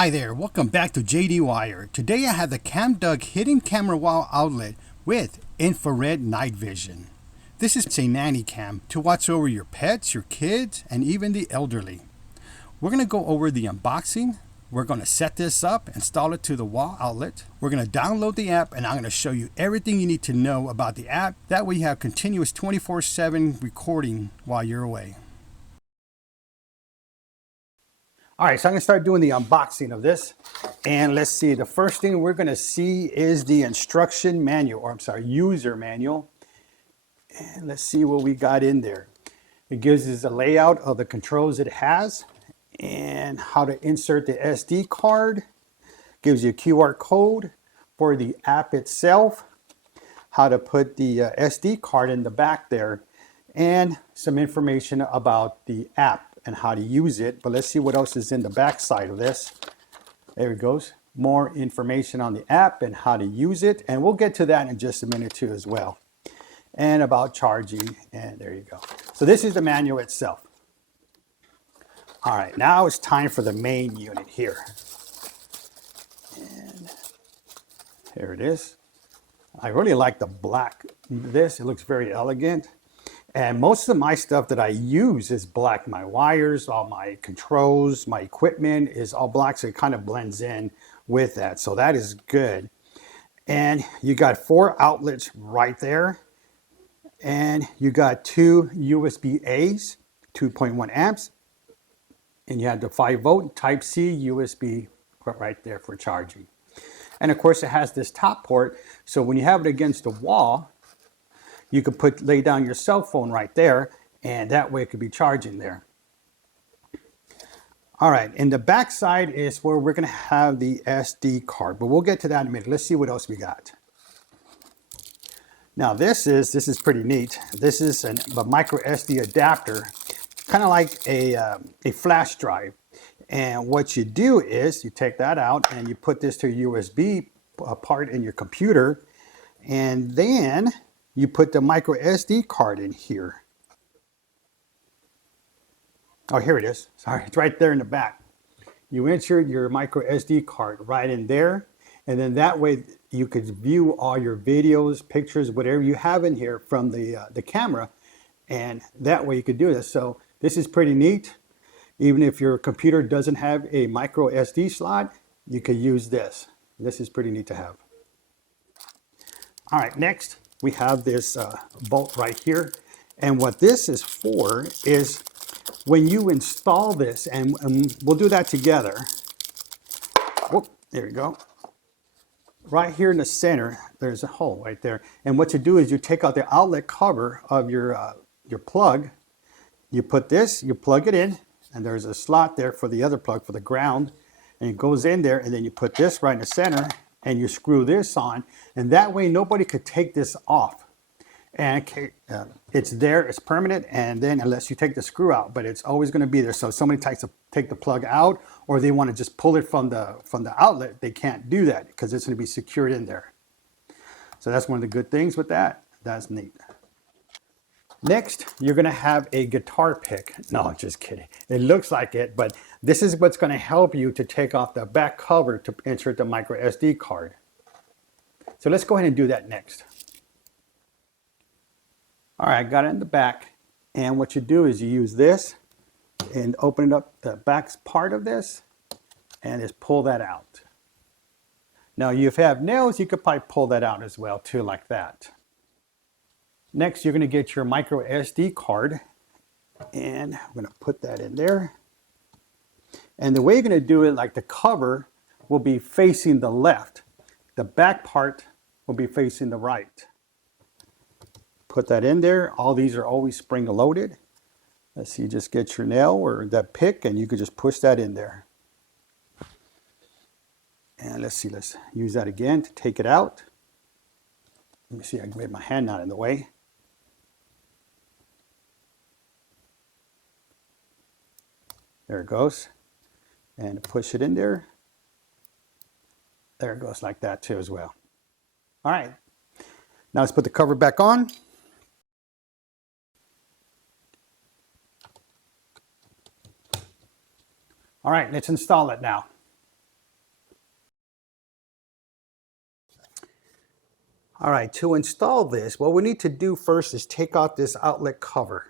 Hi there, welcome back to JD Wire. Today I have the Camduck hidden camera wall outlet with infrared night vision. This is a nanny cam to watch over your pets, your kids, and even the elderly. We're going to go over the unboxing. We're going to set this up, install it to the wall outlet. We're going to download the app, and I'm going to show you everything you need to know about the app. That way you have continuous 24/7 recording while you're away. All right, so I'm going to start doing the unboxing of this. And let's see, the first thing we're going to see is the instruction manual, or I'm sorry, user manual. And let's see what we got in there. It gives us a layout of the controls it has and how to insert the SD card. Gives you a QR code for the app itself, how to put the SD card in the back there, and some information about the app and how to use it. But let's see what else is in the back side of this. There it goes. More information on the app and how to use it. And we'll get to that in just a minute too as well. And about charging. And there you go. So this is the manual itself. All right, now it's time for the main unit here. And here it is. I really like the black. It looks very elegant. And most of my stuff that I use is black. My wires, all my controls, my equipment is all black, so it kind of blends in with that. So that is good. And you got 4 outlets right there. And you got 2 USB-A's, 2.1 amps. And you have the 5-volt Type-C USB right there for charging. And of course, it has this top port. So when you have it against the wall, you could lay down your cell phone right there, and that way it could be charging there. All right, and the back side is where we're gonna have the SD card, but we'll get to that in a minute. Let's see what else we got. Now this is pretty neat. This is a micro SD adapter, kind of like a flash drive. And what you do is you take that out and you put this to a USB part in your computer, and then you put the micro SD card in here. Oh, here it is. Sorry, it's right there in the back. You insert your micro SD card right in there, and then that way you could view all your videos, pictures, whatever you have in here from the camera, and that way you could do this. So this is pretty neat. Even if your computer doesn't have a micro SD slot, you could use this. This is pretty neat to have. All right, next we have this bolt right here. And what this is for is when you install this, and we'll do that together. Whoop, there you go. Right here in the center, there's a hole right there. And what you do is you take out the outlet cover of your plug. You put this, you plug it in, and there's a slot there for the other plug for the ground. And it goes in there, and then you put this right in the center, and you screw this on, and that way nobody could take this off. And it's there, it's permanent, and then unless you take the screw out, but it's always going to be there. So if somebody tries to take the plug out, or they want to just pull it from the outlet, they can't do that because it's going to be secured in there. So that's one of the good things with that. That's neat. Next, you're going to have a guitar pick. No, just kidding. It looks like it, but this is what's going to help you to take off the back cover to insert the micro SD card. So let's go ahead and do that next. All right, I got it in the back. And what you do is you use this and open up the back part of this and just pull that out. Now, if you have nails, you could probably pull that out as well too, like that. Next, you're going to get your micro SD card, and I'm going to put that in there. And the way you're going to do it, like the cover will be facing the left. The back part will be facing the right. Put that in there. All these are always spring loaded. Let's see, just get your nail or that pick, and you could just push that in there. And let's see, let's use that again to take it out. Let me see, I can get my hand not in the way. There it goes. And push it in there. There it goes like that too as well. All right. Now let's put the cover back on. All right, let's install it now. All right, to install this, what we need to do first is take out this outlet cover.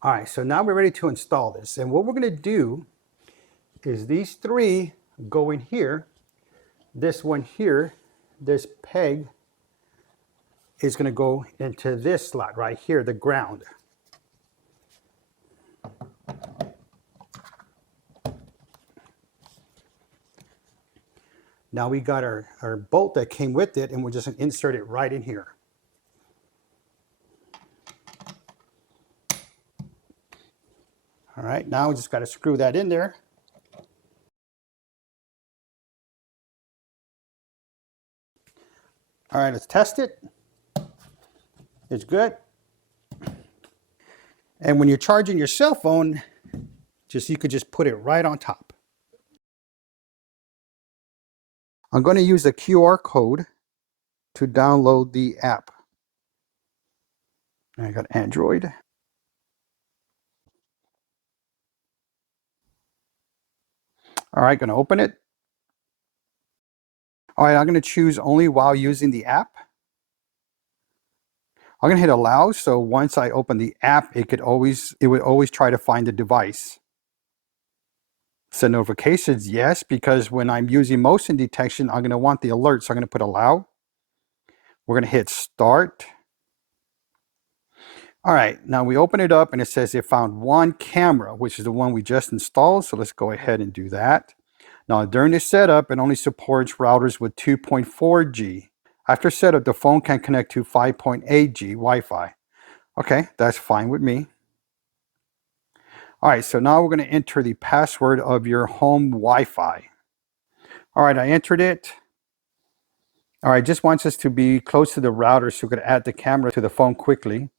All right, so now we're ready to install this. And what we're going to do is these three go in here. This one here, this peg is going to go into this slot right here, the ground. Now we got our bolt that came with it, and we're just going to insert it right in here. All right, now we just got to screw that in there. All right, let's test it. It's good. And when you're charging your cell phone, you could just put it right on top. I'm going to use a QR code to download the app. I got Android. All right, going to open it. All right, I'm going to choose only while using the app. I'm going to hit allow, so once I open the app, it would always try to find the device. Set notifications, yes, because when I'm using motion detection, I'm going to want the alert, so I'm going to put allow. We're going to hit start. All right, now we open it up and it says it found one camera, which is the one we just installed, so let's go ahead and do that. Now during the setup, it only supports routers with 2.4G. After setup, the phone can connect to 5.8G Wi-Fi. Okay, that's fine with me. All right, so now we're going to enter the password of your home Wi-Fi. All right, I entered it. All right, just wants us to be close to the router so we could add the camera to the phone quickly.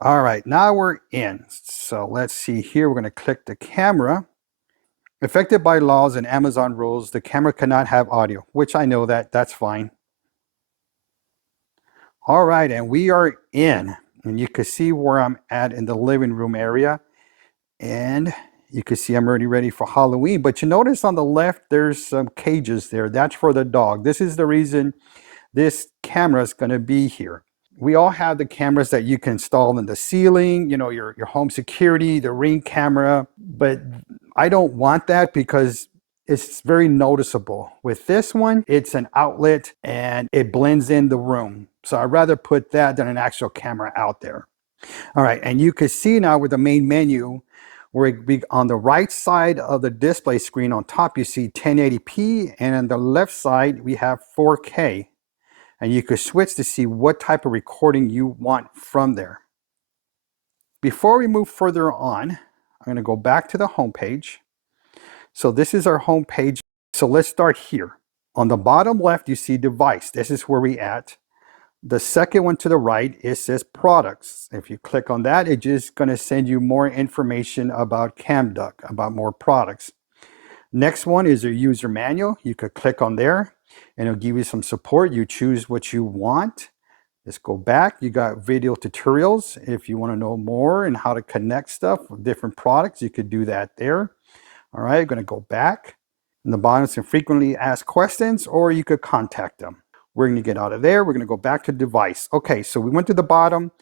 All right, now we're in. So let's see here. We're going to click the camera. Affected by laws and Amazon rules, the camera cannot have audio, which I know that's fine. All right, and we are in. And you can see where I'm at in the living room area. And you can see I'm already ready for Halloween. But you notice on the left, there's some cages there. That's for the dog. This is the reason this camera is going to be here. We all have the cameras that you can install in the ceiling, you know, your home security, the Ring camera. But I don't want that because it's very noticeable. With this one, it's an outlet and it blends in the room. So I'd rather put that than an actual camera out there. All right, and you can see now with the main menu, where it be on the right side of the display screen on top, you see 1080p, and on the left side, we have 4K. And you could switch to see what type of recording you want from there. Before we move further on, I'm going to go back to the home page. So this is our home page. So let's start here. On the bottom left, you see device. This is where we at. The second one to the right, it says products. If you click on that, it's just going to send you more information about Camduck, about more products. Next one is a user manual. You could click on there and it'll give you some support. You choose what you want. Let's go back. You got video tutorials. If you want to know more and how to connect stuff with different products, you could do that there. All right, I'm going to go back. In the bottom, some frequently asked questions, or you could contact them. We're going to get out of there. We're going to go back to device. Okay, so we went to the bottom.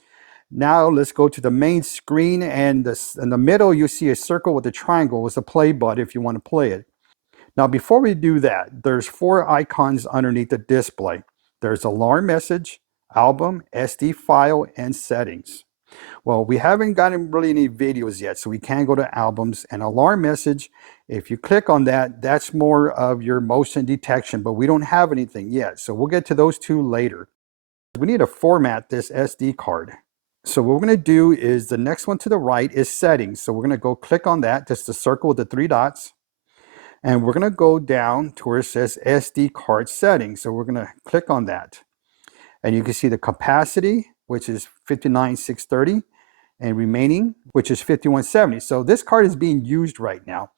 Now let's go to the main screen, and in the middle, you see a circle with a triangle with a play button if you want to play it. Now, before we do that, there's 4 icons underneath the display. There's alarm message, album, SD file, and settings. Well, we haven't gotten really any videos yet, so we can go to albums and alarm message. If you click on that, that's more of your motion detection, but we don't have anything yet. So we'll get to those two later. We need to format this SD card. So what we're going to do is the next one to the right is settings. So we're going to go click on that, just the circle with the 3 dots. And we're going to go down to where it says SD card settings. So we're going to click on that. And you can see the capacity, which is 59,630, and remaining, which is 5170. So this card is being used right now.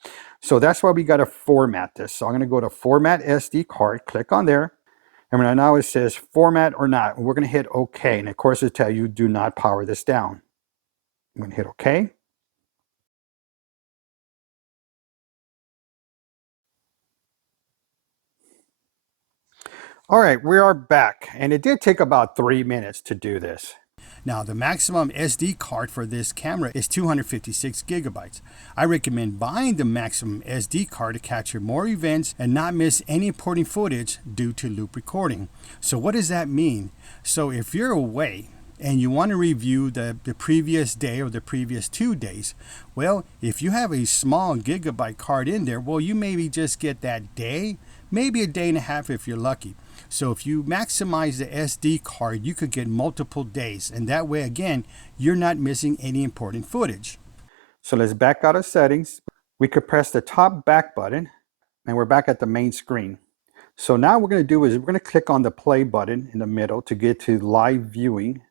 So that's why we got to format this. So I'm going to go to Format SD Card, click on there. And right now it says format or not. We're going to hit OK. And of course it'll tell you do not power this down. I'm going to hit OK. All right, we are back. And it did take about 3 minutes to do this. Now, the maximum SD card for this camera is 256 gigabytes. I recommend buying the maximum SD card to capture more events and not miss any important footage due to loop recording. So what does that mean? So if you're away and you want to review the previous day or the previous 2 days, well, if you have a small gigabyte card in there, well, you maybe just get that day, maybe a day and a half if you're lucky. So if you maximize the SD card, you could get multiple days. And that way, again, you're not missing any important footage. So let's back out of settings. We could press the top back button and we're back at the main screen. So now what we're going to do is we're going to click on the play button in the middle to get to live viewing.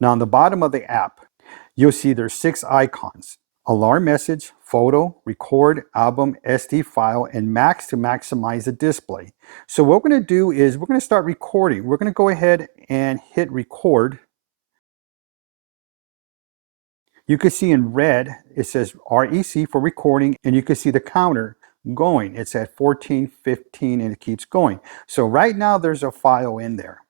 Now on the bottom of the app, you'll see there's 6 icons: alarm message, photo, record, album, SD file, and max to maximize the display. So what we're going to do is we're going to start recording. We're going to go ahead and hit record. You can see in red, it says REC for recording, and you can see the counter going. It's at 14, 15, and it keeps going. So right now there's a file in there.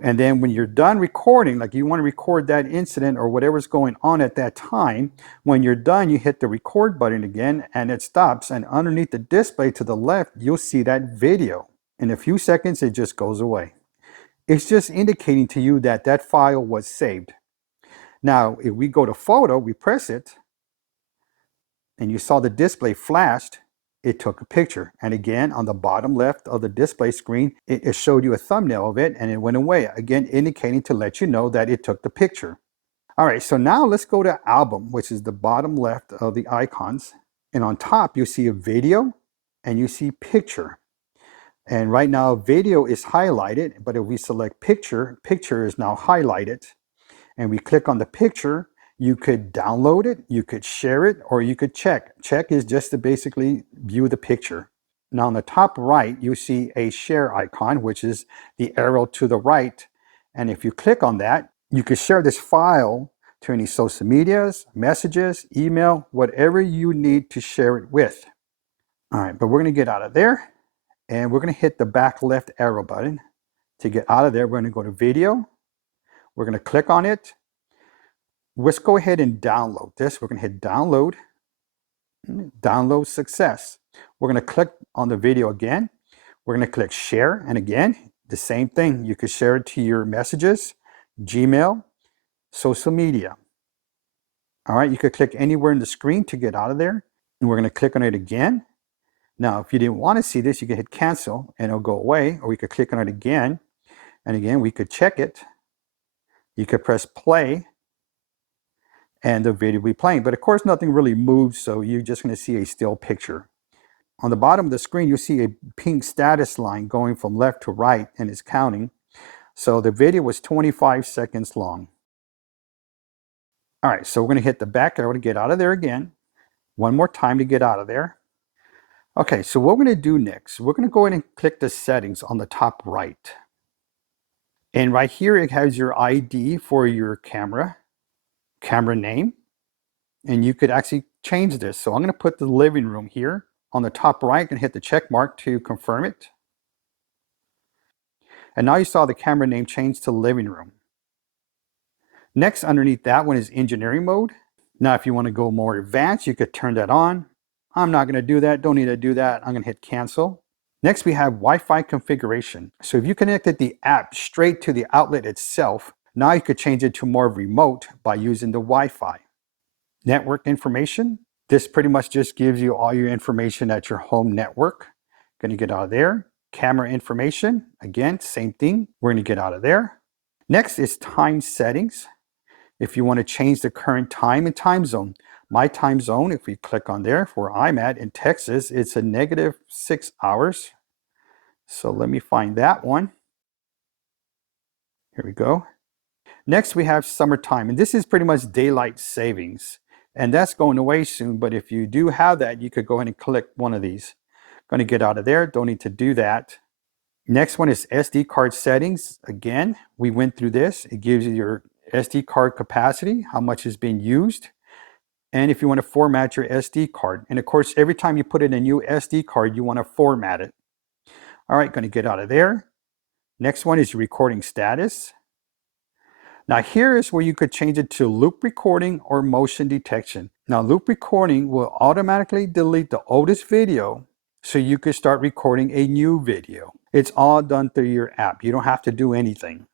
And then when you're done recording, like you want to record that incident or whatever's going on at that time, when you're done, you hit the record button again and it stops. And underneath the display to the left, you'll see that video. In a few seconds, it just goes away. It's just indicating to you that that file was saved. Now, if we go to photo, we press it, and you saw the display flashed, it took a picture. And again, on the bottom left of the display screen, it showed you a thumbnail of it and it went away. Again, indicating to let you know that it took the picture. All right, so now let's go to album, which is the bottom left of the icons. And on top, you see a video and you see picture. And right now, video is highlighted, but if we select picture, picture is now highlighted. And we click on the picture, you could download it, you could share it, or you could check. Check is just to basically view the picture. Now on the top right, you see a share icon, which is the arrow to the right. And if you click on that, you could share this file to any social medias, messages, email, whatever you need to share it with. All right, but we're going to get out of there and we're going to hit the back left arrow button. To get out of there, we're going to go to video. We're going to click on it. Let's go ahead and download this. We're going to hit download. Download success. We're going to click on the video again. We're going to click share. And again, the same thing. You could share it to your messages, Gmail, social media. All right, you could click anywhere in the screen to get out of there. And we're going to click on it again. Now, if you didn't want to see this, you can hit cancel and it'll go away. Or we could click on it again. And again, we could check it. You could press play and the video will be playing. But of course, nothing really moves, so you're just going to see a still picture. On the bottom of the screen, you'll see a pink status line going from left to right, and it's counting. So the video was 25 seconds long. All right, so we're going to hit the back arrow to get out of there again. One more time to get out of there. Okay, so what we're going to do next, we're going to go ahead and click the settings on the top right. And right here, it has your ID for your camera name, and you could actually change this. So I'm going to put the living room here on the top right and hit the check mark to confirm it. And now you saw the camera name change to living room. Next, underneath that one is engineering mode. Now, if you want to go more advanced, you could turn that on. I'm not going to do that. Don't need to do that. I'm going to hit cancel. Next, we have Wi-Fi configuration. So if you connected the app straight to the outlet itself, now you could change it to more remote by using the Wi-Fi. Network information. This pretty much just gives you all your information at your home network. Going to get out of there. Camera information. Again, same thing. We're going to get out of there. Next is time settings. If you want to change the current time and time zone. My time zone, if we click on there, where I'm at in Texas, it's a -6 hours. So let me find that one. Here we go. Next, we have summertime, and this is pretty much daylight savings. And that's going away soon, but if you do have that, you could go ahead and click one of these. Going to get out of there, don't need to do that. Next one is SD card settings. Again, we went through this. It gives you your SD card capacity, how much is being used, and if you want to format your SD card. And of course, every time you put in a new SD card, you want to format it. All right, going to get out of there. Next one is your recording status. Now here is where you could change it to loop recording or motion detection. Now loop recording will automatically delete the oldest video so you could start recording a new video. It's all done through your app. You don't have to do anything.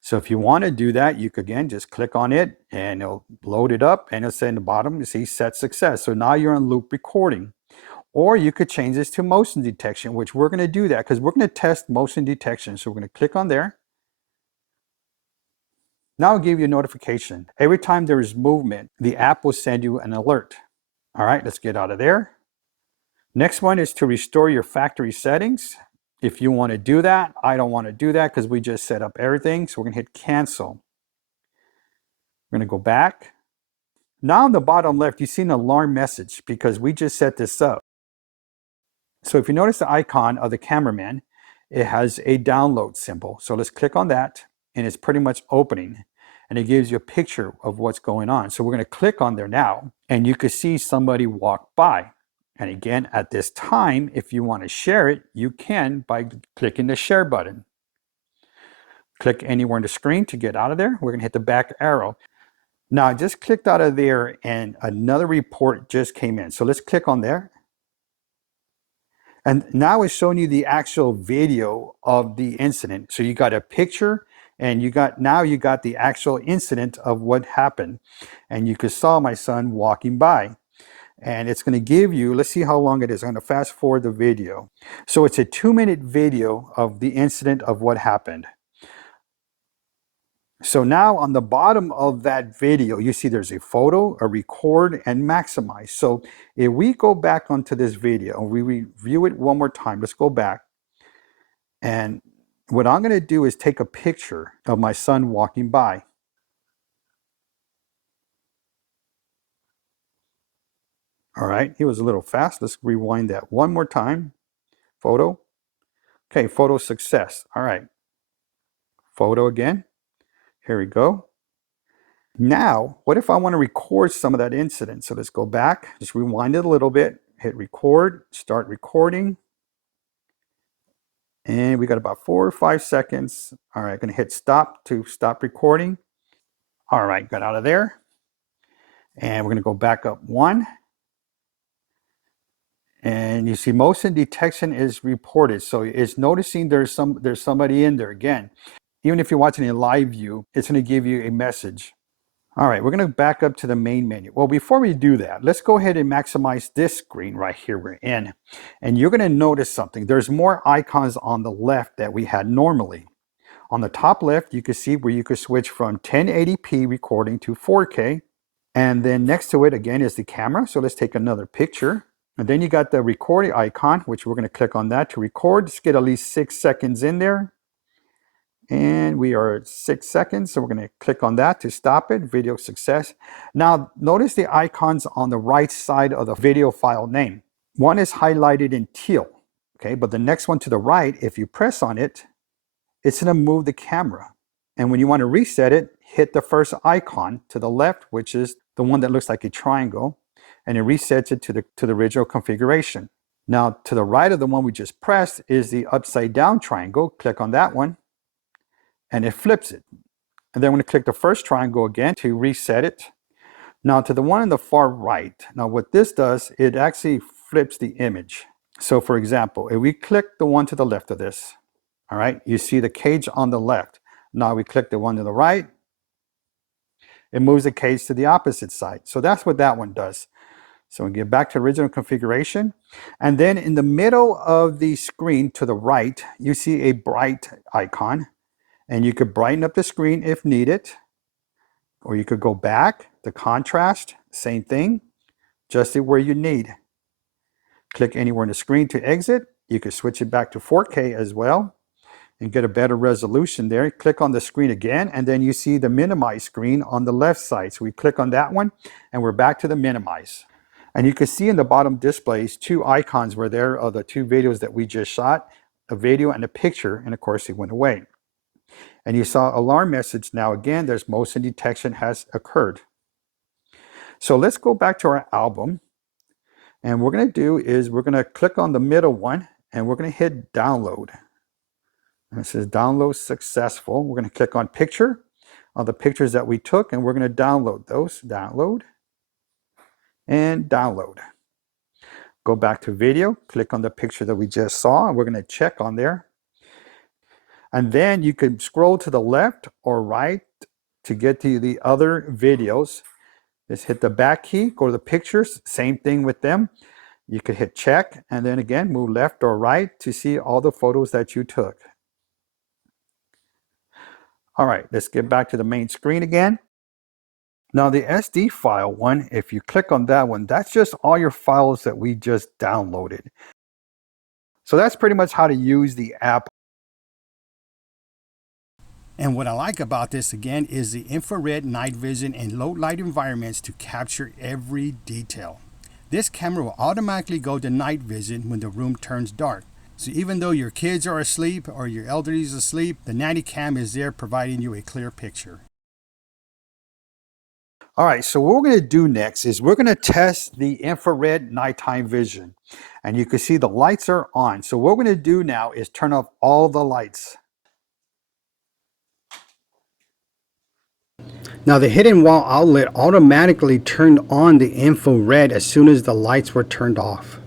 So if you want to do that, you could again just click on it and it'll load it up and it'll say in the bottom, you see set success. So now you're on loop recording. Or you could change this to motion detection, which we're going to do that because we're going to test motion detection. So we're going to click on there. Now it'll give you a notification. Every time there is movement, the app will send you an alert. All right, let's get out of there. Next one is to restore your factory settings. If you want to do that, I don't want to do that because we just set up everything. So we're going to hit cancel. We're going to go back. Now on the bottom left, you see an alarm message because we just set this up. So if you notice the icon of the cameraman, it has a download symbol. So let's click on that and it's pretty much opening and it gives you a picture of what's going on. So we're going to click on there now and you can see somebody walk by. And again, at this time, if you want to share it, you can by clicking the share button. Click anywhere on the screen to get out of there. We're going to hit the back arrow. Now I just clicked out of there and another report just came in. So let's click on there. And now it's showing you the actual video of the incident. So you got a picture and now you got the actual incident of what happened. And you could saw my son walking by. And it's going to give you, let's see how long it is. I'm going to fast forward the video. So it's a 2-minute video of the incident of what happened. So now on the bottom of that video, you see there's a photo, a record, and maximize. So if we go back onto this video, we review it one more time. Let's go back. And what I'm going to do is take a picture of my son walking by. All right, he was a little fast. Let's rewind that one more time. Photo. Okay, photo success. All right. Photo again. Here we go. Now, what if I want to record some of that incident? So let's go back, just rewind it a little bit, hit record, start recording. And we got about 4 or 5 seconds. All right, going to hit stop to stop recording. All right, got out of there. And we're going to go back up one. And you see motion detection is reported. So it's noticing there's somebody in there again. Even if you're watching a live view, it's going to give you a message. All right, we're going to back up to the main menu. Well, before we do that, let's go ahead and maximize this screen right here we're in. And you're going to notice something. There's more icons on the left that we had normally. On the top left, you can see where you could switch from 1080p recording to 4K. And then next to it, again, is the camera. So let's take another picture. And then you got the recording icon, which we're going to click on that to record. Let's get at least 6 seconds in there. And we are at 6 seconds. So we're going to click on that to stop it. Video success. Now, notice the icons on the right side of the video file name. One is highlighted in teal. Okay, but the next one to the right, if you press on it, it's going to move the camera. And when you want to reset it, hit the first icon to the left, which is the one that looks like a triangle. And it resets it to the original configuration. Now, to the right of the one we just pressed is the upside down triangle. Click on that one, and it flips it. And then I'm going to click the first triangle again to reset it. Now, to the one in the far right, now what this does, it actually flips the image. So, for example, if we click the one to the left of this, all right, you see the cage on the left. Now we click the one to the right, it moves the cage to the opposite side. So that's what that one does. So we get back to original configuration. And then in the middle of the screen to the right, you see a bright icon. And you could brighten up the screen if needed. Or you could go back. The contrast, same thing. Adjust it where you need. Click anywhere on the screen to exit. You could switch it back to 4K as well and get a better resolution there. Click on the screen again, and then you see the minimize screen on the left side. So we click on that one, and we're back to the minimize. And you can see in the bottom displays 2 icons were there of the 2 videos that we just shot. a video and a picture, and of course it went away. And you saw alarm message. Now again, there's motion detection has occurred. So let's go back to our album. And what we're going to do is we're going to click on the middle one and we're going to hit download. And it says download successful. We're going to click on picture, on the pictures that we took, and we're going to download those. Download and download. Go back to video, click on the picture that we just saw, and we're going to check on there. And then you can scroll to the left or right to get to the other videos. Just hit the back key, go to the pictures, same thing with them. You could hit check, and then again, move left or right to see all the photos that you took. All right, let's get back to the main screen again. Now the SD file one, if you click on that one, that's just all your files that we just downloaded. So that's pretty much how to use the app. And what I like about this again is the infrared night vision and low light environments to capture every detail. This camera will automatically go to night vision when the room turns dark. So even though your kids are asleep or your elderly is asleep, the Nanny Cam is there providing you a clear picture. All right, so what we're going to do next is we're going to test the infrared nighttime vision. And you can see the lights are on. So what we're going to do now is turn off all the lights. Now the hidden wall outlet automatically turned on the infrared as soon as the lights were turned off.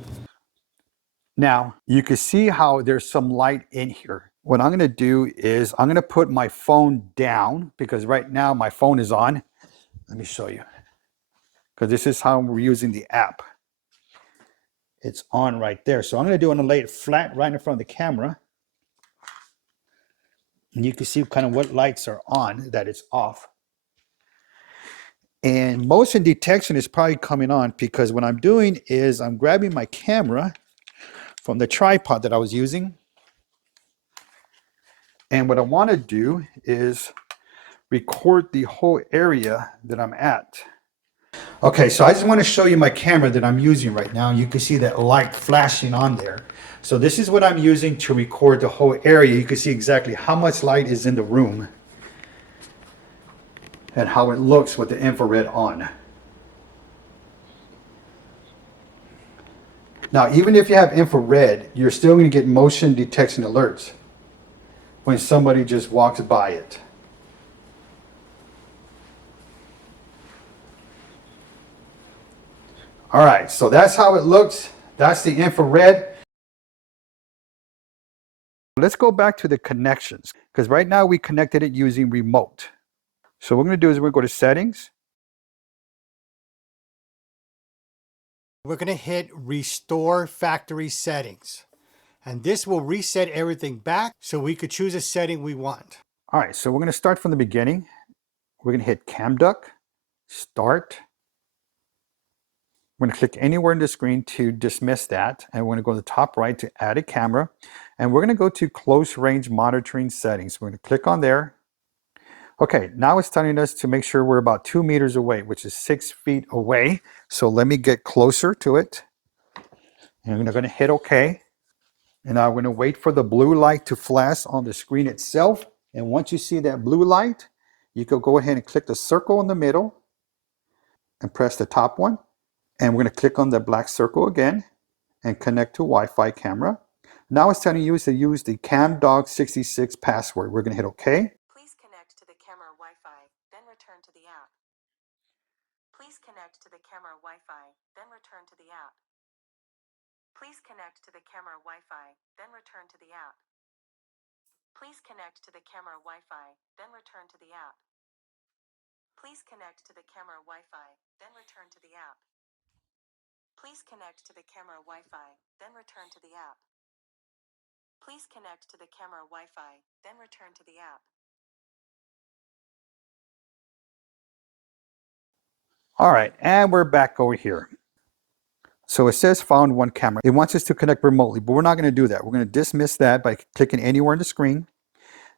Now you can see how there's some light in here. What I'm going to do is I'm going to put my phone down because right now my phone is on. Let me show you, because this is how we're using the app. It's on right there. So I'm going to do it and lay it flat right in front of the camera. And you can see kind of what lights are on, that it's off. And motion detection is probably coming on because what I'm doing is I'm grabbing my camera from the tripod that I was using. And what I want to do is record the whole area that I'm at. Okay, so I just want to show you my camera that I'm using right now. You can see that light flashing on there. So this is what I'm using to record the whole area. You can see exactly how much light is in the room and how it looks with the infrared on. Now, even if you have infrared, you're still going to get motion detection alerts when somebody just walks by it. All right, so that's how it looks. That's the infrared. Let's go back to the connections, because right now we connected it using remote. So what we're going to do is we're going to go to settings. We're going to hit restore factory settings. And this will reset everything back so we could choose a setting we want. All right, so we're going to start from the beginning. We're going to hit Camduck, start. We're going to click anywhere in the screen to dismiss that. And we're going to go to the top right to add a camera. And we're going to go to close range monitoring settings. We're going to click on there. Okay, now it's telling us to make sure we're about 2 meters away, which is 6 feet away. So let me get closer to it. And we're going to hit OK. And now we're going to wait for the blue light to flash on the screen itself. And once you see that blue light, you can go ahead and click the circle in the middle and press the top one. And we're going to click on the black circle again and connect to Wi-Fi camera. Now it's telling you to use the Camduck-XN password. We're going to hit OK. Please connect to the camera Wi-Fi, then return to the app. Please connect to the camera Wi-Fi, then return to the app. Please connect to the camera Wi-Fi, then return to the app. Please connect to the camera Wi-Fi, then return to the app. Please connect to the camera Wi-Fi, then return to the app. Please connect to the camera Wi-Fi, then return to the app. Please connect to the camera Wi-Fi, then return to the app. All right, and we're back over here. So it says found one camera. It wants us to connect remotely, but we're not going to do that. We're going to dismiss that by clicking anywhere on the screen.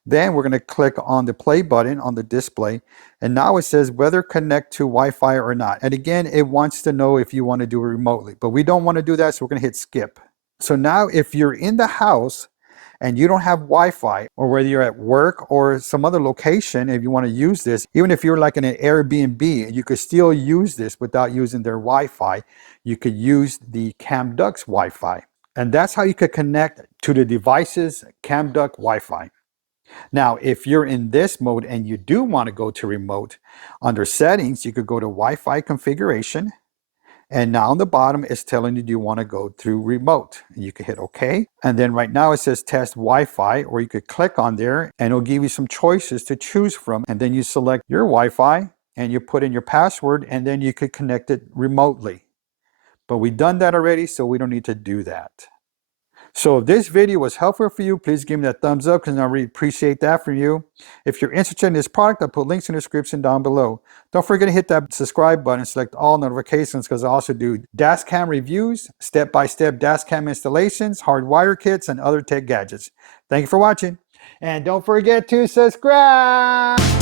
Then we're going to click on the play button on the display. And now it says whether connect to Wi-Fi or not. And again, it wants to know if you want to do it remotely, but we don't want to do that. So we're going to hit skip. So now if you're in the house and you don't have Wi-Fi, or whether you're at work or some other location, if you want to use this, even if you're like in an Airbnb, you could still use this without using their Wi-Fi. You could use the Camduck's Wi-Fi. And that's how you could connect to the device's Camduck Wi-Fi. Now, if you're in this mode and you do want to go to remote, under settings, you could go to Wi-Fi configuration. And now on the bottom, it's telling you, do you want to go through remote? And you can hit OK. And then right now it says test Wi-Fi, or you could click on there and it'll give you some choices to choose from. And then you select your Wi-Fi and you put in your password, and then you could connect it remotely. But we've done that already, so we don't need to do that. So if this video was helpful for you, please give me that thumbs up, because I really appreciate that from you. If you're interested in this product, I'll put links in the description down below. Don't forget to hit that subscribe button and select all notifications, because I also do dash cam reviews, step-by-step dash cam installations, hardwire kits, and other tech gadgets. Thank you for watching. And don't forget to subscribe.